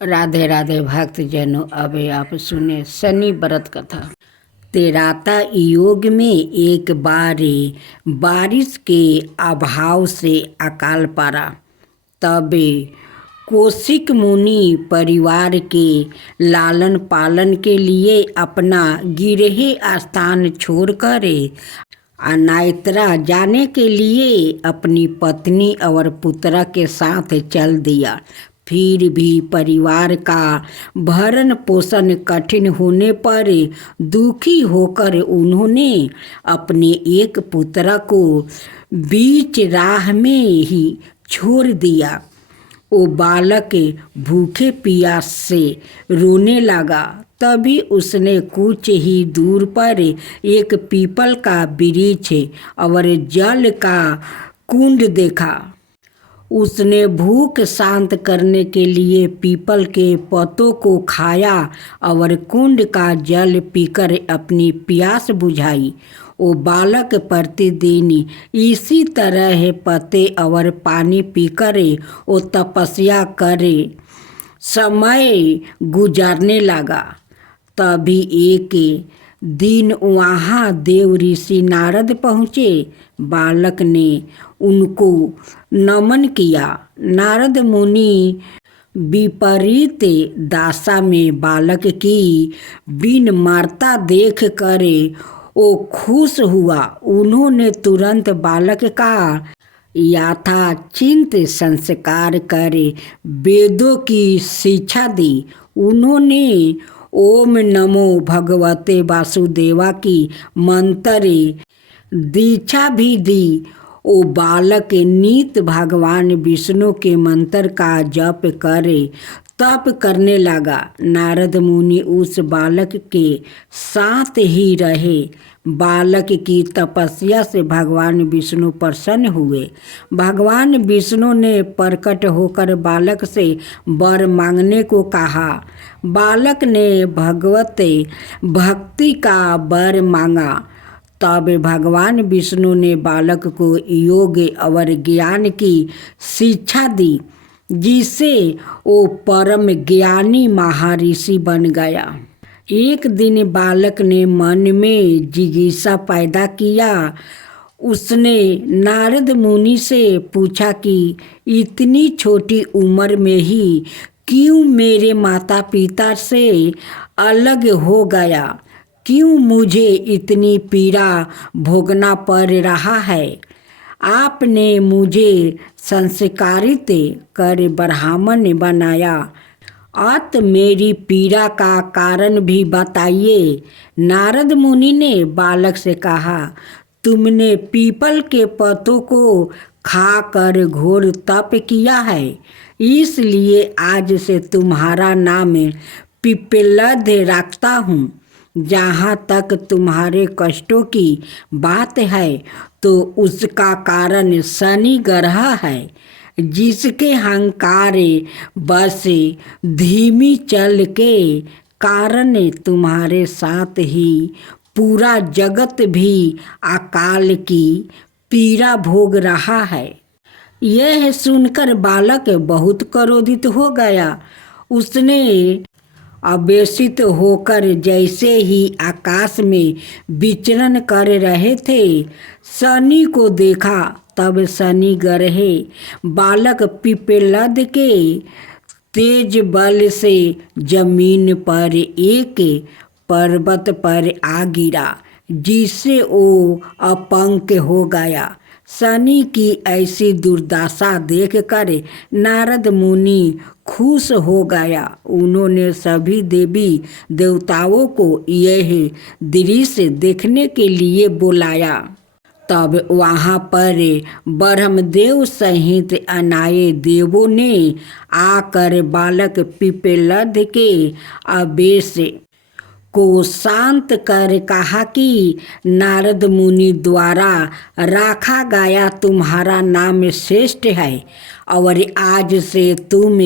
राधे राधे भक्तजनों। अब आप सुने शनि व्रत कथा। तेराता योग में एक बार बारिश के अभाव से अकाल पड़ा। तब कौशिक मुनि परिवार के लालन पालन के लिए अपना गृह स्थान छोड़कर अनायत्रा जाने के लिए अपनी पत्नी और पुत्र के साथ चल दिया। फिर भी परिवार का भरण पोषण कठिन होने पर दुखी होकर उन्होंने अपने एक पुत्र को बीच राह में ही छोड़ दिया। वो बालक भूखे प्यास से रोने लगा। तभी उसने कुछ ही दूर पर एक पीपल का वृक्ष और जल का कुंड देखा। उसने भूख शांत करने के लिए पीपल के पत्तों को खाया और कुंड का जल पीकर अपनी प्यास बुझाई। वो बालक प्रतिदिन इसी तरह पत्ते और पानी पीकर वो तपस्या करे समय गुजारने लगा। तभी एक दिन वहाँ देव ऋषि नारद पहुँचे। बालक ने उनको नमन किया। नारद मुनि विपरीत दशा में बालक की विनम्रता देख कर वो खुश हुआ। उन्होंने तुरंत बालक का यथाचित संस्कार कर वेदों की शिक्षा दी। उन्होंने ओम नमो भगवते वासुदेवा की मंत्र दीक्षा भी दी। वो बालक नित भगवान विष्णु के मंत्र का जप करे तप करने लगा। नारद मुनि उस बालक के साथ ही रहे। बालक की तपस्या से भगवान विष्णु प्रसन्न हुए। भगवान विष्णु ने प्रकट होकर बालक से वर मांगने को कहा। बालक ने भगवत भक्ति का वर मांगा। तब भगवान विष्णु ने बालक को योग और ज्ञान की शिक्षा दी, जिससे वो परम ज्ञानी महर्षि बन गया। एक दिन बालक ने मन में जिज्ञासा पैदा किया। उसने नारद मुनि से पूछा कि इतनी छोटी उम्र में ही क्यों मेरे माता पिता से अलग हो गया? क्यों मुझे इतनी पीड़ा भोगना पड़ रहा है? आपने मुझे संस्कारित कर ब्राह्मण बनाया, अत मेरी पीड़ा का कारण भी बताइए। नारद मुनि ने बालक से कहा, तुमने पीपल के पत्तों को खाकर घोर तप किया है, इसलिए आज से तुम्हारा नाम पिप्पलद रखता हूँ। जहाँ तक तुम्हारे कष्टों की बात है तो उसका कारण शनि ग्रह है, जिसके अहंकार बस धीमी चल के कारण तुम्हारे साथ ही पूरा जगत भी अकाल की पीड़ा भोग रहा है। यह सुनकर बालक बहुत क्रोधित हो गया। उसने आवेशित होकर जैसे ही आकाश में विचरण कर रहे थे शनि को देखा। तब शनि ग्रह बालक पिप्पलद के तेज बल से जमीन पर एक पर्वत पर आ गिरा, जिससे वो अपंग हो गया। शनि की ऐसी दुर्दशा देखकर नारद मुनि खुश हो गया। उन्होंने सभी देवी देवताओं को यह दृश्य देखने के लिए बुलाया। तब वहाँ पर ब्रह्मदेव सहित अनाए देवों ने आकर बालक पिप्पलद के आवेश को शांत कर कहा कि नारद मुनि द्वारा रखा गया तुम्हारा नाम श्रेष्ठ है और आज से तुम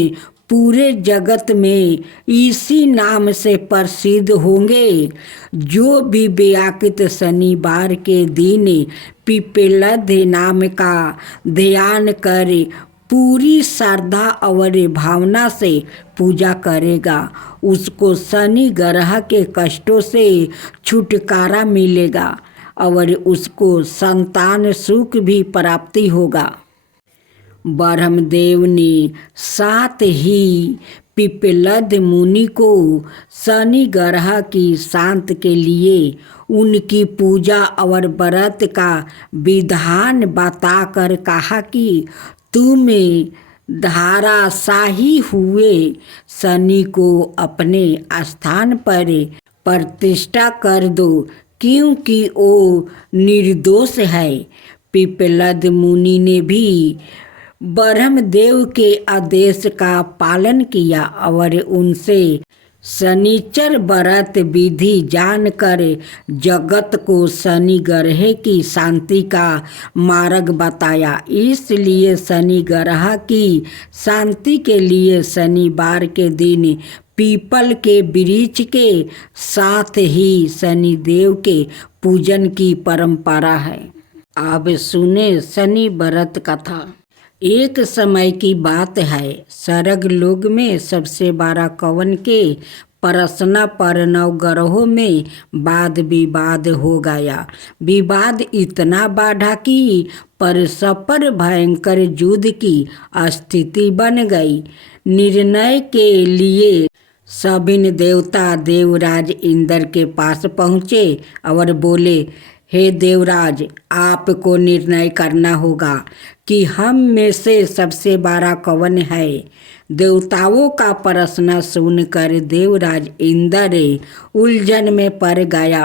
पूरे जगत में इसी नाम से प्रसिद्ध होंगे। जो भी व्याकृत शनिवार के दिन पिप्पलद नाम का ध्यान कर पूरी श्रद्धा और भावना से पूजा करेगा, उसको शनि ग्रह के कष्टों से छुटकारा मिलेगा और उसको संतान सुख भी प्राप्ति होगा। ब्रह्मदेव ने साथ ही पिप्पलद मुनि को शनि ग्रह की शांति के लिए उनकी पूजा और व्रत का विधान बताकर कहा कि तुम धाराशाही हुए शनि को अपने स्थान पर प्रतिष्ठा कर दो, क्योंकि वो निर्दोष है। पिप्पलद मुनि ने भी ब्रह्मदेव के आदेश का पालन किया और उनसे शनिचर व्रत विधि जानकर जगत को शनि ग्रह की शांति का मार्ग बताया। इसलिए शनि ग्रह की शांति के लिए शनिवार के दिन पीपल के वृक्ष के साथ ही शनिदेव के पूजन की परंपरा है। अब सुने शनि व्रत कथा। एक समय की बात है, स्वर्ग लोक में सबसे बड़ा कवन के प्रश्न पर नवग्रहों में वाद विवाद हो गया। विवाद इतना बढ़ा कि परस्पर भयंकर युद्ध की स्थिति बन गई। निर्णय के लिए सभी देवता देवराज इंद्र के पास पहुँचे और बोले, हे देवराज, आपको निर्णय करना होगा कि हम में से सबसे बड़ा कौन है। देवताओं का प्रश्न सुनकर देवराज इंद्र उलझन में पड़ गया।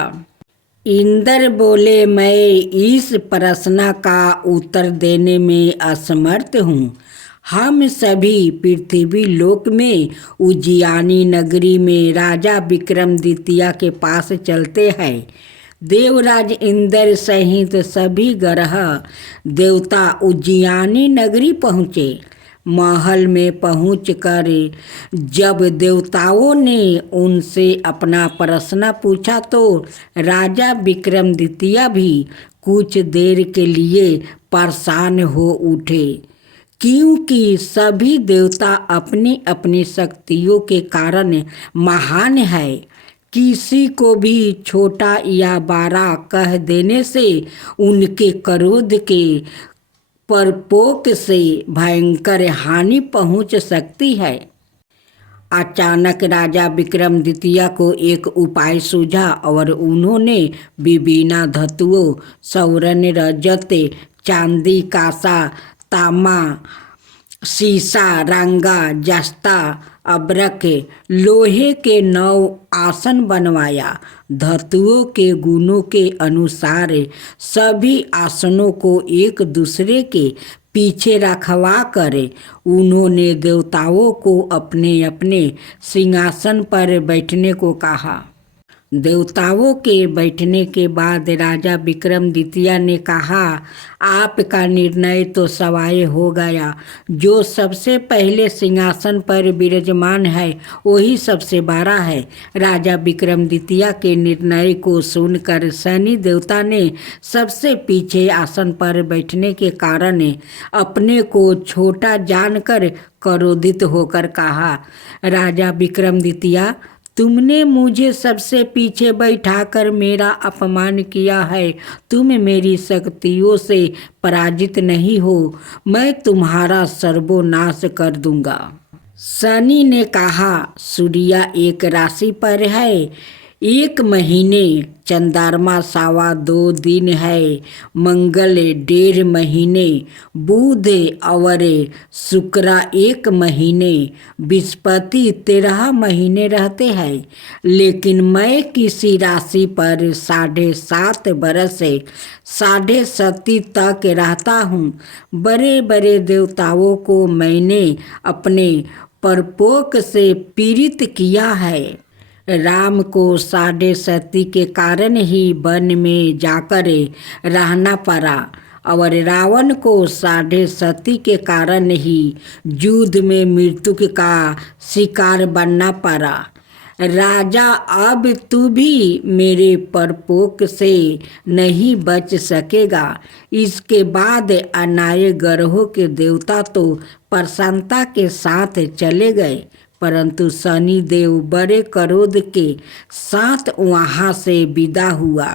इंद्र बोले, मैं इस प्रश्न का उत्तर देने में असमर्थ हूँ। हम सभी पृथ्वी लोक में उज्जैनी नगरी में राजा विक्रमादित्य के पास चलते हैं। देवराज इंद्र सहित सभी ग्रह देवता उज्जैनी नगरी पहुँचे। महल में पहुंचकर जब देवताओं ने उनसे अपना प्रश्न पूछा तो राजा विक्रमादित्य भी कुछ देर के लिए परेशान हो उठे, क्योंकि सभी देवता अपनी अपनी शक्तियों के कारण महान है। किसी को भी छोटा या बड़ा कह देने से उनके क्रोध के प्रकोप से भयंकर हानि पहुंच सकती है। अचानक राजा विक्रमादित्य को एक उपाय सूझा और उन्होंने विभिन्न धातुओं स्वर्ण, रजत, चांदी, कांसा, तांबा, शीशा, रंगा, जस्ता, अब्रक, लोहे के 9 आसन बनवाया। धातुओं के गुणों के अनुसार सभी आसनों को एक दूसरे के पीछे रखवा कर उन्होंने देवताओं को अपने अपने सिंहासन पर बैठने को कहा। देवताओं के बैठने के बाद राजा विक्रमादित्य ने कहा, आपका निर्णय तो सवाय हो गया। जो सबसे पहले सिंहासन पर विराजमान है वही सबसे बड़ा है। राजा विक्रमादित्य के निर्णय को सुनकर शनि देवता ने सबसे पीछे आसन पर बैठने के कारण अपने को छोटा जानकर क्रोधित होकर कहा, राजा विक्रमादित्य, तुमने मुझे सबसे पीछे बैठाकर मेरा अपमान किया है। तुम मेरी शक्तियों से पराजित नहीं हो। मैं तुम्हारा सर्वनाश कर दूंगा। शनि ने कहा, सूर्य एक राशि पर है, 1 महीने, चंद्रमा 2.25 दिन है, मंगल 1.5 महीने, बुध और शुक्र 1 महीने, बृहस्पति 13 महीने रहते हैं। लेकिन मैं किसी राशि पर 7.5 बरस 7.5 तक रहता हूँ। बड़े बड़े देवताओं को मैंने अपने प्रकोप से पीड़ित किया है। राम को 7.5 के कारण ही वन में जाकर रहना पड़ा और रावण को 7.5 के कारण ही युद्ध में मृत्यु का शिकार बनना पड़ा। राजा अब तू भी मेरे परपोक से नहीं बच सकेगा। इसके बाद अनाय ग्रहों के देवता तो प्रसन्नता के साथ चले गए, परंतु शनि देव बड़े क्रोध के साथ वहाँ से विदा हुआ।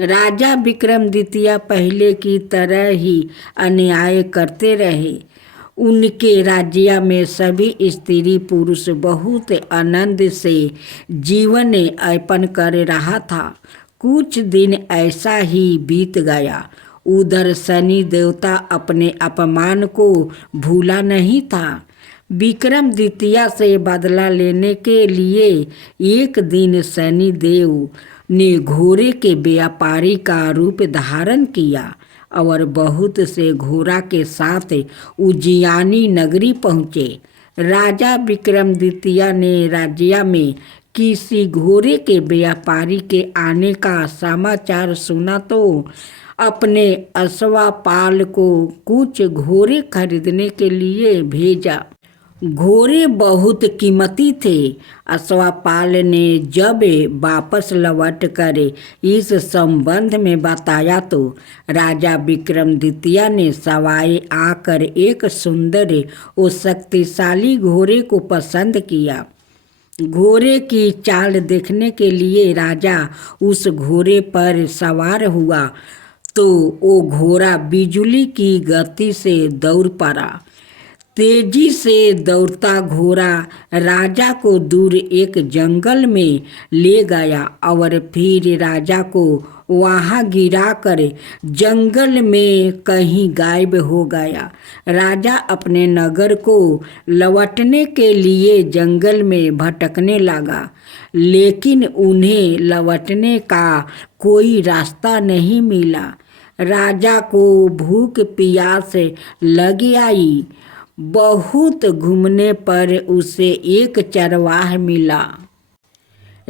राजा विक्रमादित्य पहले की तरह ही अन्याय करते रहे। उनके राज्य में सभी स्त्री पुरुष बहुत आनंद से जीवन यापन कर रहा था। कुछ दिन ऐसा ही बीत गया। उधर शनि देवता अपने अपमान को भूला नहीं था। विक्रमादित्य से बदला लेने के लिए एक दिन शनि देव ने घोड़े के व्यापारी का रूप धारण किया और बहुत से घोड़ा के साथ उज्जैनी नगरी पहुँचे। राजा विक्रमादित्य ने राज्य में किसी घोड़े के व्यापारी के आने का समाचार सुना तो अपने अश्वपाल को कुछ घोड़े खरीदने के लिए भेजा। घोड़े बहुत कीमती थे। अश्वपाल ने जब वापस लौट कर इस संबंध में बताया तो राजा विक्रमादित्य ने सवाए आकर एक सुंदर और शक्तिशाली घोड़े को पसंद किया। घोड़े की चाल देखने के लिए राजा उस घोड़े पर सवार हुआ तो वो घोड़ा बिजली की गति से दौड़ पड़ा। तेजी से दौड़ता घोड़ा राजा को दूर एक जंगल में ले गया और फिर राजा को वहाँ गिराकर जंगल में कहीं गायब हो गया। राजा अपने नगर को लौटने के लिए जंगल में भटकने लगा, लेकिन उन्हें लौटने का कोई रास्ता नहीं मिला। राजा को भूख प्यास लग आई। बहुत घूमने पर उसे एक चरवाहा मिला।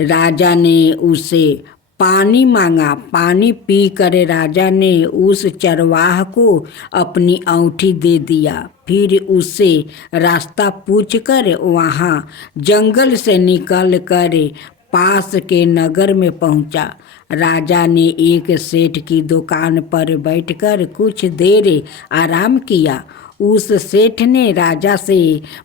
राजा ने उसे पानी मांगा। पानी पीकर राजा ने उस चरवाहा को अपनी अंगूठी दे दिया। फिर उससे रास्ता पूछकर वहाँ जंगल से निकल कर पास के नगर में पहुँचा। राजा ने एक सेठ की दुकान पर बैठकर कुछ देर आराम किया। उस सेठ ने राजा से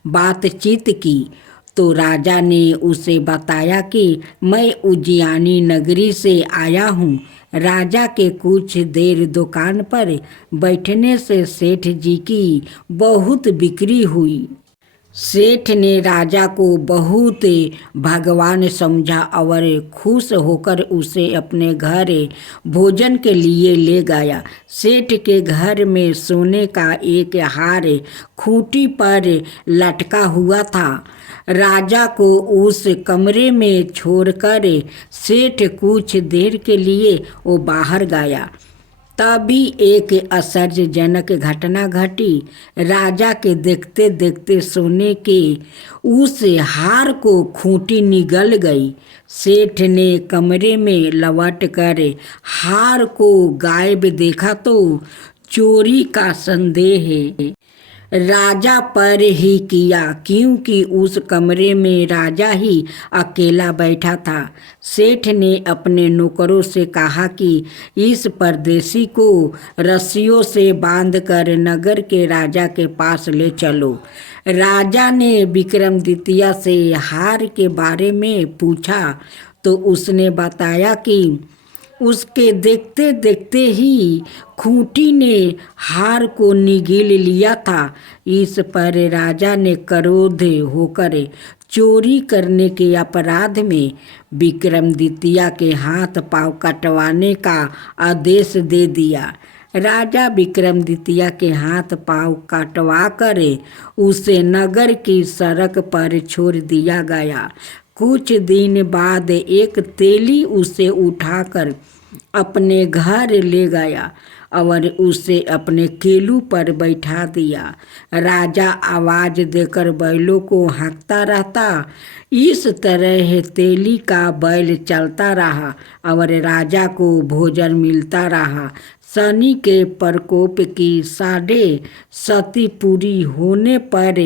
बातचीत की तो राजा ने उसे बताया कि मैं उज्जैनी नगरी से आया हूँ। राजा के कुछ देर दुकान पर बैठने से सेठ जी की बहुत बिक्री हुई। सेठ ने राजा को बहुत भगवान समझा और खुश होकर उसे अपने घर भोजन के लिए ले गया। सेठ के घर में सोने का एक हार खूंटी पर लटका हुआ था। राजा को उस कमरे में छोड़कर सेठ कुछ देर के लिए वो बाहर गया। तभी एक आश्चर्यजनक घटना घटी। राजा के देखते देखते सोने के उस हार को खूंटी निगल गई। सेठ ने कमरे में लौट कर हार को गायब देखा तो चोरी का संदेह राजा पर ही किया, क्योंकि उस कमरे में राजा ही अकेला बैठा था। सेठ ने अपने नौकरों से कहा कि इस परदेसी को रस्सियों से बांधकर नगर के राजा के पास ले चलो। राजा ने विक्रमादित्य से हार के बारे में पूछा तो उसने बताया कि उसके देखते देखते ही खूंटी ने हार को निगल लिया था। इस पर राजा ने क्रोध होकर चोरी करने के अपराध में विक्रमादित्य के हाथ पांव कटवाने का आदेश दे दिया। राजा विक्रमादित्य के हाथ पांव कटवा कर उसे नगर की सड़क पर छोड़ दिया गया। कुछ दिन बाद एक तेली उसे उठाकर अपने घर ले गया और उसे अपने केलू पर बैठा दिया। राजा आवाज देकर बैलों को हाँकता रहता। इस तरह तेली का बैल चलता रहा और राजा को भोजन मिलता रहा। शनि के प्रकोप की 7.5 पूरी होने पर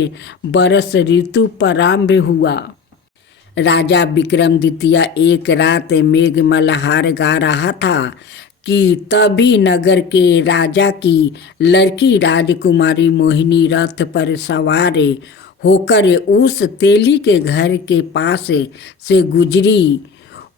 वर्ष ऋतु प्रारंभ हुआ। राजा विक्रमादित्य एक रात मेघ मल्हार गा रहा था कि तभी नगर के राजा की लड़की राजकुमारी मोहिनी रथ पर सवार होकर उस तेली के घर के पास से गुजरी।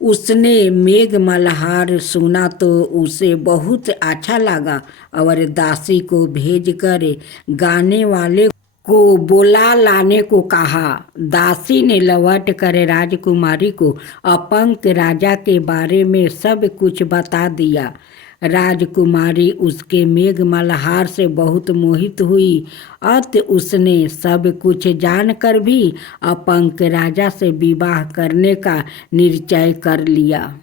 उसने मेघ मल्हार सुना तो उसे बहुत अच्छा लगा और दासी को भेजकर गाने वाले को बुला लाने को कहा। दासी ने लौट कर राजकुमारी को अपंग राजा के बारे में सब कुछ बता दिया। राजकुमारी उसके मेघ मल्हार से बहुत मोहित हुई। अत उसने सब कुछ जानकर भी अपंग राजा से विवाह करने का निश्चय कर लिया।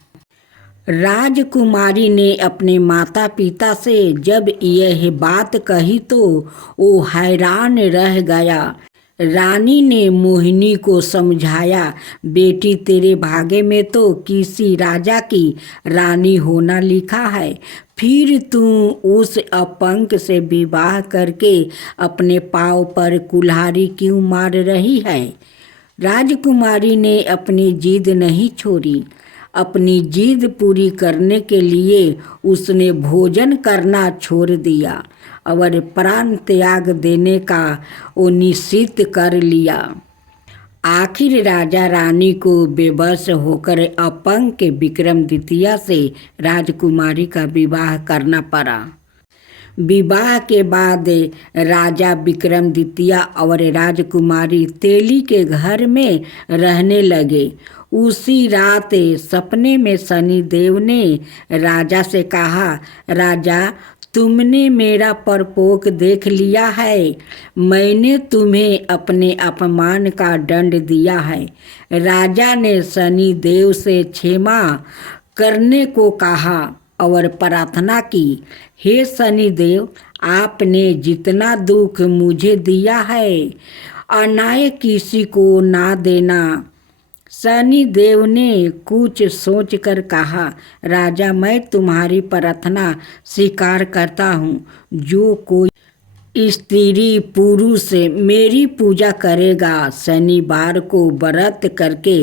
राजकुमारी ने अपने माता पिता से जब यह बात कही तो वो हैरान रह गया। रानी ने मोहिनी को समझाया, बेटी तेरे भाग्य में तो किसी राजा की रानी होना लिखा है, फिर तू उस अपंग से विवाह करके अपने पाँव पर कुल्हाड़ी क्यों मार रही है। राजकुमारी ने अपनी जिद नहीं छोड़ी। अपनी जिद पूरी करने के लिए उसने भोजन करना छोड़ दिया और प्राण त्याग देने का वो निश्चित कर लिया। आखिर राजा रानी को बेबस होकर अपंग के विक्रमादित्य से राजकुमारी का विवाह करना पड़ा। विवाह के बाद राजा विक्रमादित्य और राजकुमारी तेली के घर में रहने लगे। उसी रात सपने में शनिदेव ने राजा से कहा, राजा तुमने मेरा परपोक देख लिया है। मैंने तुम्हें अपने अपमान का दंड दिया है। राजा ने शनिदेव से क्षमा करने को कहा और प्रार्थना की, हे शनिदेव, आपने जितना दुख मुझे दिया है अनाय किसी को ना देना। शनिदेव ने कुछ सोचकर कहा, राजा मैं तुम्हारी प्रार्थना स्वीकार करता हूँ। जो कोई स्त्री पुरुष मेरी पूजा करेगा, शनिवार को व्रत करके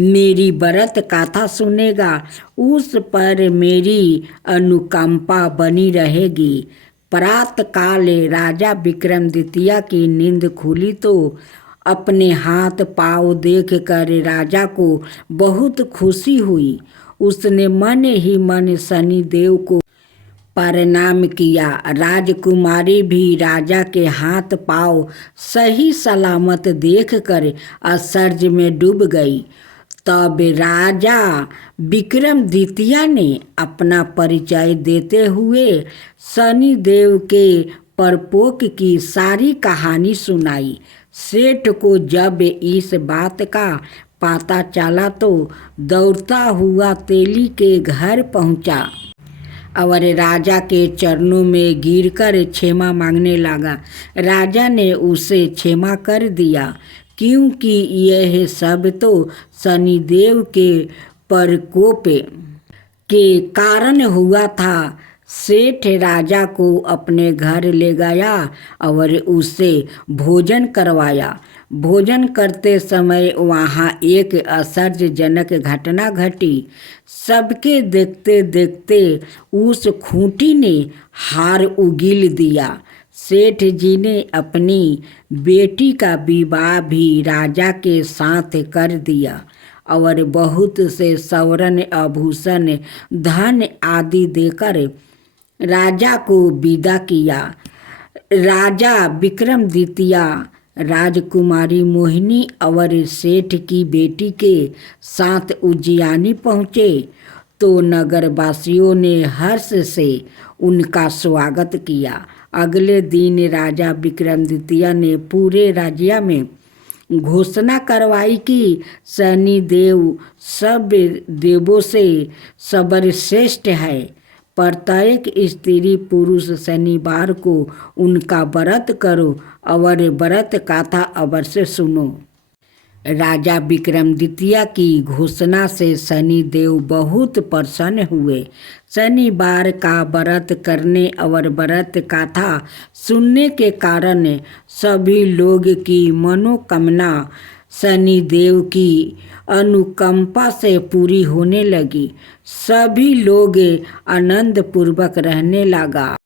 मेरी व्रत कथा सुनेगा, उस पर मेरी अनुकंपा बनी रहेगी। प्रातःकाल राजा विक्रमादित्य की नींद खुली तो अपने हाथ पाँव देखकर राजा को बहुत खुशी हुई। उसने मन ही मन शनिदेव को प्रणाम किया। राजकुमारी भी राजा के हाथ पाँव सही सलामत देखकर आश्चर्य में डूब गई। तब राजा विक्रमादित्य ने अपना परिचय देते हुए शनिदेव के परपोक की सारी कहानी सुनाई। सेठ को जब इस बात का पता चला तो दौड़ता हुआ तेली के घर पहुंचा और राजा के चरणों में गिरकर क्षमा मांगने लगा। राजा ने उसे क्षमा कर दिया, क्योंकि यह सब तो शनिदेव के प्रकोप के कारण हुआ था। सेठ राजा को अपने घर ले गया और उसे भोजन करवाया। भोजन करते समय वहाँ एक आश्चर्यजनक घटना घटी। सबके देखते देखते उस खूंटी ने हार उगील दिया। सेठ जी ने अपनी बेटी का विवाह भी राजा के साथ कर दिया और बहुत से स्वर्ण आभूषण धन आदि देकर राजा को विदा किया। राजा विक्रमादित्य राजकुमारी मोहिनी और सेठ की बेटी के साथ उज्जैनी पहुँचे तो नगरवासियों ने हर्ष से उनका स्वागत किया। अगले दिन राजा विक्रमादित्य ने पूरे राज्य में घोषणा करवाई कि शनिदेव सब देवों से सर्वश्रेष्ठ है। प्रत्येक स्त्री पुरुष शनिवार को उनका व्रत करो और व्रत कथा अवश्य सुनो। राजा विक्रमादित्य की घोषणा से शनिदेव बहुत प्रसन्न हुए। शनिवार का व्रत करने और व्रत कथा सुनने के कारण सभी लोग की मनोकामना शनिदेव की अनुकंपा से पूरी होने लगी। सभी लोग आनंद पूर्वक रहने लगा।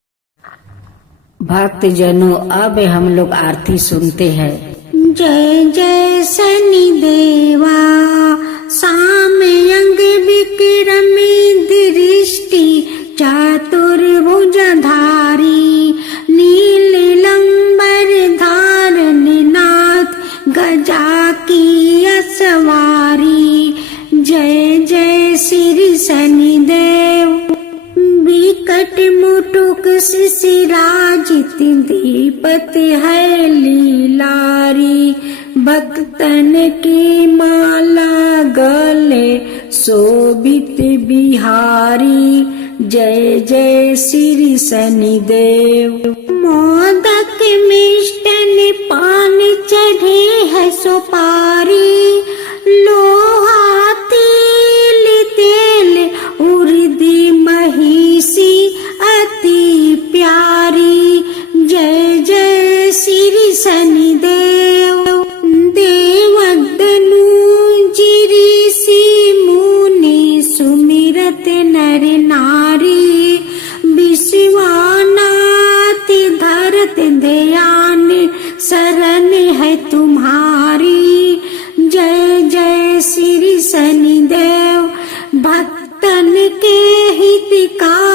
भक्तजनों, अब हम लोग आरती सुनते हैं। जय जय शनि देवा, सामयंग विक्रमी दृष्टि चतुर्भुजधारी, नीलंबर धारण नाथ गजा की असवारी। जय जय श्री शनिदेव, विकट मुटुक शिशिराजित दीपत है लीलारी, भक्तन की माला गले शोभित बिहारी। जय जय श्री शनिदेव। मोदक मिष्टन पान चढ़े है सुपारी, लोहा तिल तेल उर्दी महिषी अति प्यारी। जय जय श्री शनिदेव। देवदनु ऋषि मुनि सुमिरत नर नारी, विश्वनाथ धरत ध्यान शरण है तुम्हारी। जय जय श्री शनिदेव, भक्तन के हितकारी।